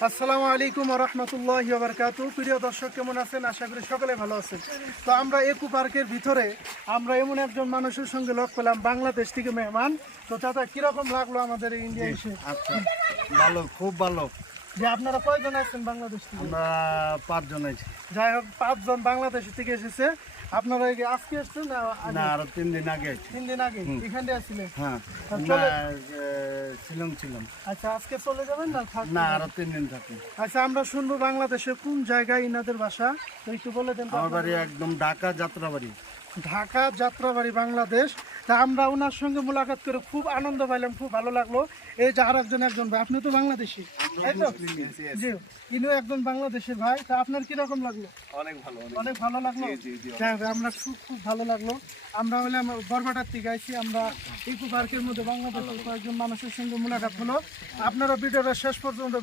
আসসালামু আলাইকুম ওয়া রাহমাতুল্লাহি ওয়া বারাকাতুহু। প্রিয় দর্শক, কেমন আছেন? আশা করি সকলে ভালো আছেন। তো আমরা ইকো পার্কের ভিতরে আমরা এমন একজন মানুষের সঙ্গে লক পেলাম, বাংলাদেশ থেকে মেহমান। তো চাচা, কিরকম লাগলো আমাদের এই ইন্ডিয়া এসে? আচ্ছা, ভালো, খুব ভালো। যে আপনারা কয়জন আছেন বাংলাদেশ থেকে? আমরা 5 জন আছি। যাই হোক, 5 জন বাংলাদেশ থেকে এসেছে। আপনারা এই যে আজকে এসেছেন না না, আরো 3 দিন আগে আছি। 3 দিন আগে এখানে আসছিলেন? হ্যাঁ, চলে- না, ছিলাম। আচ্ছা, আজকে চলে যাবেন না থাকবেন? না, আরো 3 দিন থাকি। আচ্ছা, আমরা শুনবো বাংলাদেশে কোন জায়গায় ইনাদের বাসা, তো একটু বলে দেন তো আমার আপনার। বাড়ি একদম ঢাকা যাত্রাবাড়ি। ঢাকা যাত্রাবাড়ি, বাংলাদেশ। তা আমরা ওনার সঙ্গে মোলাকাত করে খুব আনন্দ পাইলাম, খুব ভালো লাগলো। এই যে আর একজন ভাই, আপনি তো বাংলাদেশি, তাই তো? জি, ইনিও একজন বাংলাদেশের ভাই। তা আপনার কিরকম লাগলো? অনেক ভালো লাগলো। যাই হোক, আমরা খুব ভালো লাগলো। আমরা হলে বরবাটার থেকে আইছি। আমরা ইকো পার্কের মধ্যে বাংলাদেশের কয়েকজন মানুষের সঙ্গে মোলাকাত হলো। আপনারা ভিডিওটা শেষ পর্যন্ত